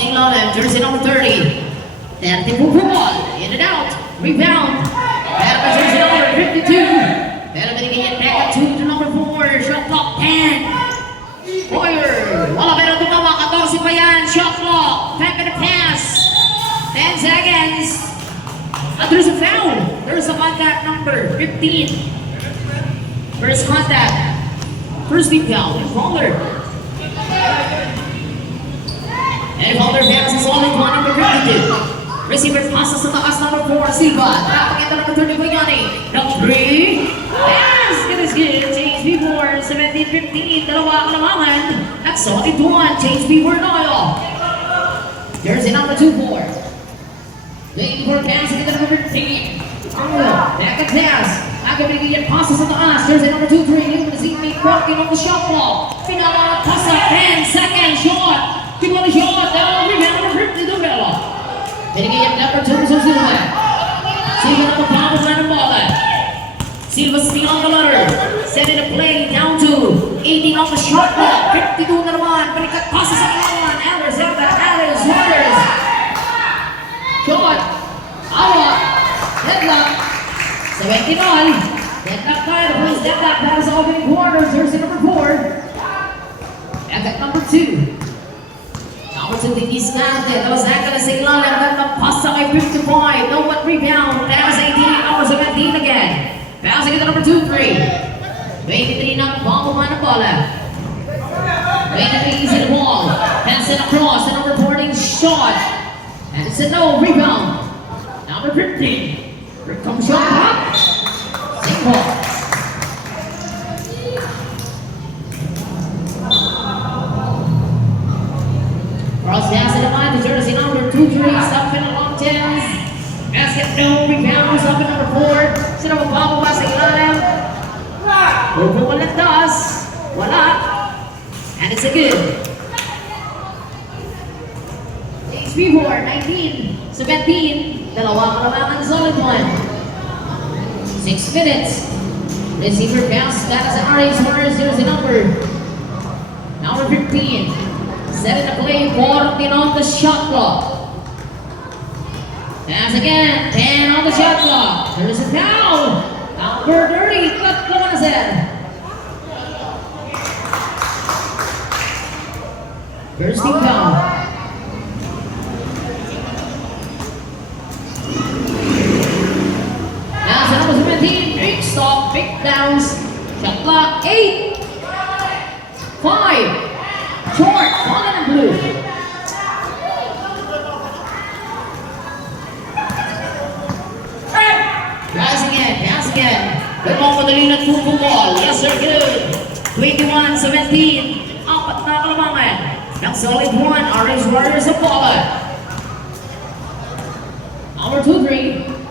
St. Laurent, jersey number 30. 34 ball, in and out, rebound. Pero pa jersey number 52. Pero binigyan back up to number 4, shot clock 10. Boyer, wala pero tumawa, 14 pa yan, shot clock, back in the pass. 10 seconds. There's a foul. There's a contact number 15. First contact. First team foul. Fowler. And Fowler passes on to number 52. Receiver passes sa taas number 4, Silva. Napakita number 30 po Yanni. Number 3. Yes! It is good. Change before 17-15. Dalawa kalamangan. At 71. Change before Noyo. Jersey number 2-4. Waiting for pass into number 15. Arnold, back at pass. Agabigyan passes sa taas. Jersey number 2-3. New Mazini working on the shot clock. Pinala, toss up, 10 seconds, shot. People the shot. Down, rebound number 50, Duvelo. Binigyan number 2 sa Silva. Silva na mapapos na ng bola. Silva steal on the ladder. Setting the play down to 18 on the shot clock. 52 na naman. Balikat passes sa kalaman. Alice, Waters. Shot, out, headlock, 79, headlock by the police, headlock pass opening quarters, jersey number 4, at number 2. Number 2, the East Mountain, that was Angeles St. Laurent, and the pass kay 55, no one rebound, pass 18, number 17 again, passing to number 2-3, 23 na pangkuman ng bola, 23 easy the ball, pass it across, the number 14 shot, and it's a no rebound. Number 15. Here comes shot clock. Single. Cross pass in the line to jersey number 2-3. Up in the long tens. Basket no rebounds up in number 4. Sino mababa sa ilalim. Walang taas. Wala. And it's a good. Before 19, 17, dalawa kalamangan solid one. 6 minutes. Receiver pass back sa RH Warriors. There's a number 15. Set the play, 14 on the shot clock. Pass again, 10 on the shot clock. There's a foul. Number 30, cut Calamanzan. First team foul. Stop, big downs, shot clock, 8, 5, short, fallen and blue. Pass again. Good ball for the lead at football. Yes sir, good. 21-17, apat na kalamangan. Ng solid one, RH Warriors of bola. Number 2-3.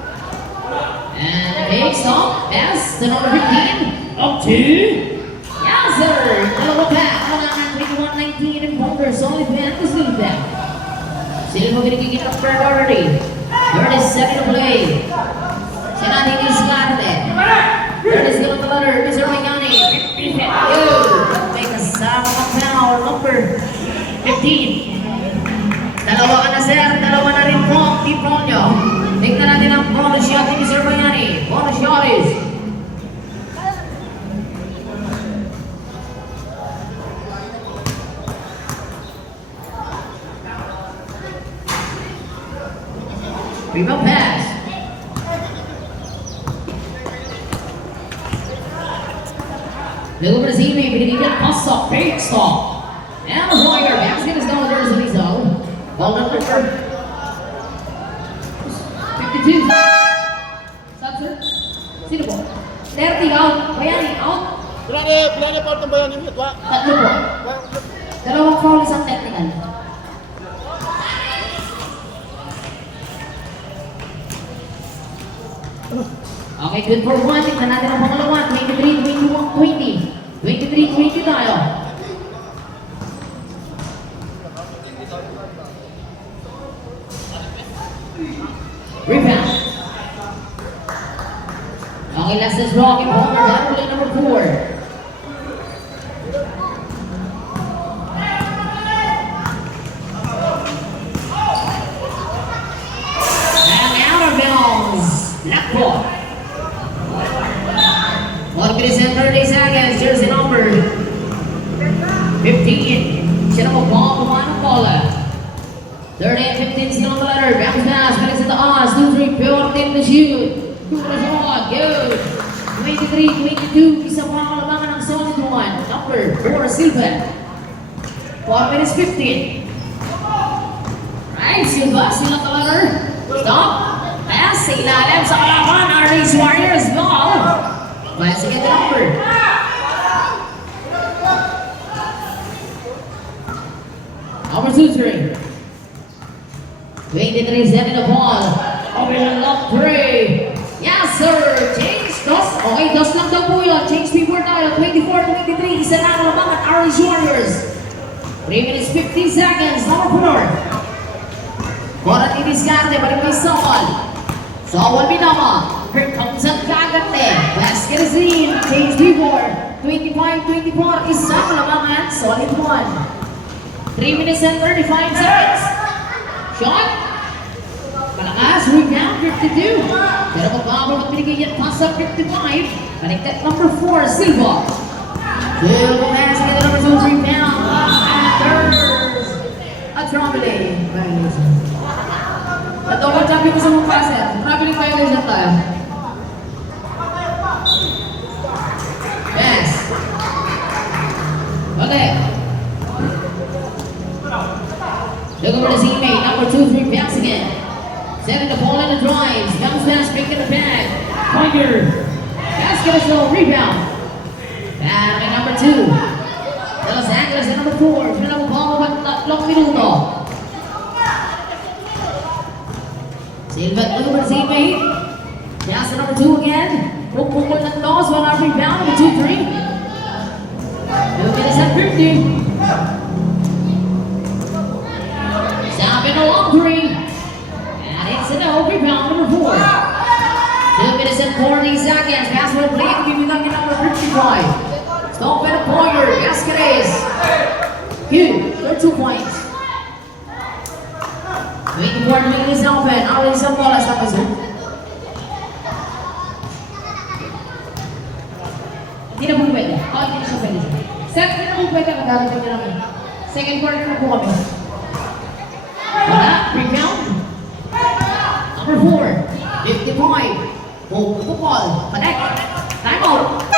And big stop, pass to number 15, up to, yes sir, dalawa pa, kailangan 21-19 and Boulder, solid man, to Silva. Silva ginigigit ang priority, 37 to play. Sinani ni Scarte, 30 still on the ladder, Mr. Mayani, may kasama pang foul, number 15. Dalawa ka na sir, dalawa na rin po ang team nyo. Tingnan natin ang bonus shot ni Mr. Bayani. Bonus shot is rebound pass. Luego Brazil, binibigyan pass off, fake stop. And the Warrior basket is down. There's a result. Ball number 52. Stop, sir. Sino po? 30 out. Bayani out. Pilani po itong Bayani. Tatlo po. Dalawang foul, isang technical. Okay, good for one. Tignan natin ang pangalawa. 23-21-20. 23-20 tayo. Rebound. Okay, last is Rocky Palmer. Down to number 4. bola. 30 and 15 still on the ladder. Bounce pass, connects at the odds. 2-3, pure in the shoot. Kukulas on, good. 23-22, isa pa ang kalabangan ng solid one. Number 4, Silva. 4 minutes 15. Right, Silva, silang the ladder. Stop. Pass, sa ilalim sa kalaban. Aries Warriors, ball. Pass again to number. Number 2-3. 23-7 the ball. Open up 3. Yes, sir. Change. Dos. Okay, dos lang daw po yun. Change before tayo. 24-23. Isa na ang lamang at Orange Warriors. 3 minutes 15 seconds. Number 4. Korat i-discarte. Balik may Sawal. Sawal Minama. Here comes ang kagate. Basket is in. Change before. 25-24. Isa ang lamangan. Solid 1. 3 minutes and 35 seconds. Shot. Malakas. Rebound. 52. Pero magbabang at binigay yan. Pass up 55. Connected number 4. Silva. Silva pass. Get number 2. Rebound. Third. A traveling violation. At ako sabi ko sa mga paset. Traveling violation tayo. Yes. Okay. Look over the teammate, number 2-3 bounce again. Setting the ball in the drives. Bounce pass, pick in the bag. Pointer. Basket is no rebound. Back at number 2. The Los Angeles at number 4. Pinang ball at 3 minuto. Silva, look over the teammate. Pass to number 2 again. Pukul ng toss, wala rebound. Number 2-3. 2 minutes at 50. Stopping a long 3. And it's an open rebound number 4. 2 minutes and 40 seconds. Pass will play. Give you lucky number 55. Stop at a pointer. Basket is good. 2 points. 24 minutes open. Already some bolas na paso. Hindi na po pwede. Oh, hindi na siya pwede. Second na po pwede. Magalit na namin. Second quarter na po kami. Wala. Rebound. Number 4. 55. Pukul. Connect. Time out.